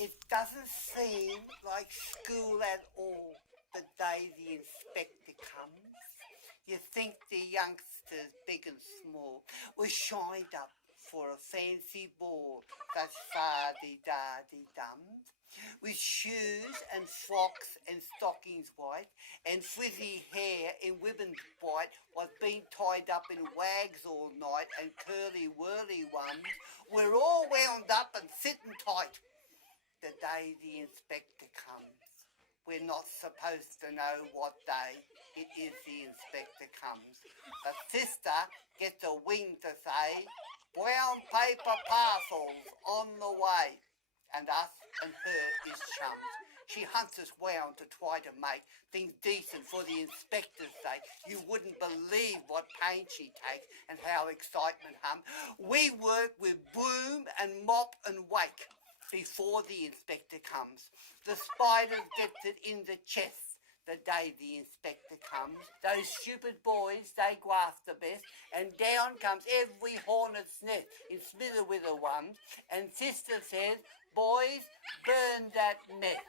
It doesn't seem like school at all the day the inspector comes. You think the youngsters, big and small, were shined up for a fancy ball, such far-de-da-de-dums, with shoes and frocks and stockings white, and frizzy hair in ribbons bright, was being tied up in wags all night, and curly-whirly ones. We're all wound up and sitting tight the day the inspector comes. We're not supposed to know what day it is the inspector comes. But sister gets a wing to say, brown paper parcels on the way. And us and her is chums. She hunts us round to try to make things decent for the inspector's sake. You wouldn't believe what pains she takes and how excitement hums. We work with broom and mop and wake before the inspector comes. The spiders get it in the chest the day the inspector comes. Those stupid boys, they graft the best, and down comes every hornet's nest in smither-wither ones, and sister says, boys, burn that nest.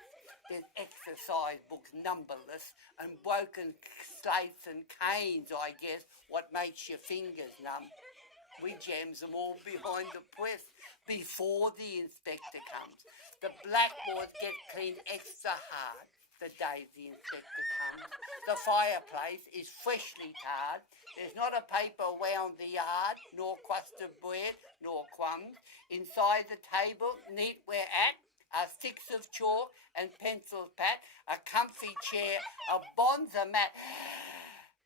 There's exercise books numberless, and broken slates and canes, I guess, what makes your fingers numb. We jams them all behind the press before the inspector comes. The blackboards get cleaned extra hard the day the inspector comes. The fireplace is freshly tarred. There's not a paper round the yard, nor crust of bread, nor crumbs. Inside the table, neat we're at, are sticks of chalk and pencils pat, a comfy chair, a bonza mat,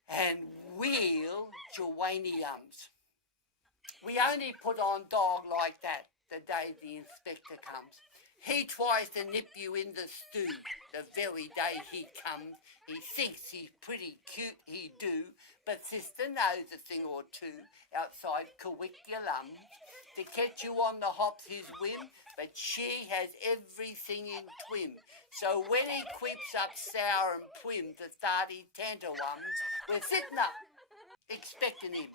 and real geraniums. We only put on dog like that the day the inspector comes. He tries to nip you in the stew the very day he comes. He thinks he's pretty cute, he do, but sister knows a thing or two outside curriculum. To catch you on the hops his whim, but she has everything in trim. So when he creeps up sour and prim to start his tantrums, we're sitting up, expecting him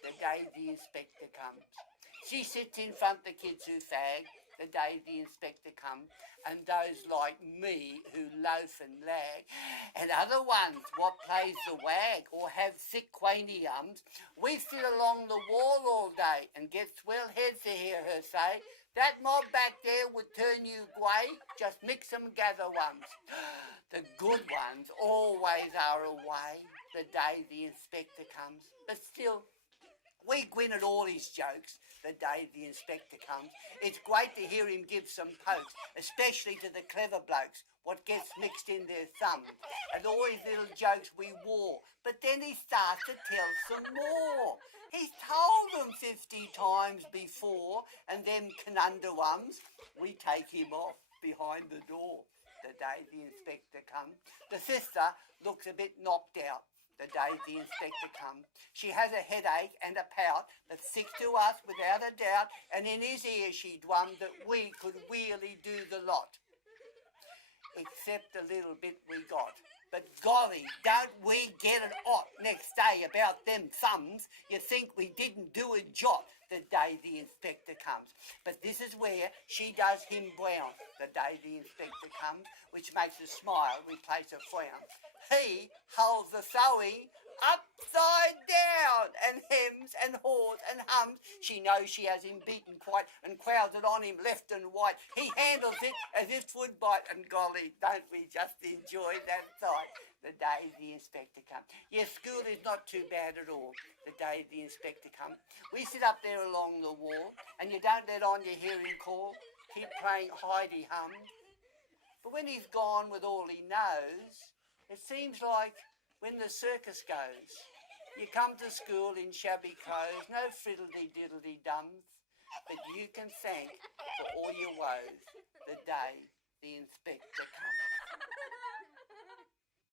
the day the inspector comes. She sits in front the kids who fag the day the inspector comes, and those like me who loaf and lag, and other ones what plays the wag or have sick craniums. We sit along the wall all day and get swell heads to hear her say, that mob back there would turn you grey, just mix 'em, gather ones. The good ones always are away the day the inspector comes, but still, we grin at all his jokes the day the inspector comes. It's great to hear him give some pokes, especially to the clever blokes, what gets mixed in their thumbs, and all his little jokes we wore. But then he starts to tell some more. He's told them 50 times before, and them conundrums, we take him off behind the door the day the inspector comes. The sister looks a bit knocked out the day the inspector comes. She has a headache and a pout, but sick to us without a doubt, and in his ear she drummed that we could really do the lot, except a little bit we got. But golly, don't we get it hot next day about them thumbs? You think we didn't do a jot the day the inspector comes. But this is where she does him brown the day the inspector comes, which makes a smile replace a frown. He holds the sewing upside down and hems and haws and hums. She knows she has him beaten quite and crowds it on him left and right. He handles it as if 'twould bite, and golly, don't we just enjoy that sight the day the inspector comes. Yes, school is not too bad at all the day the inspector comes. We sit up there along the wall, and you don't let on you hear him call. Keep playing hidey hum. But when he's gone with all he knows, it seems like when the circus goes. You come to school in shabby clothes, no fiddly-diddly-dums, but you can thank for all your woes the day the inspector comes.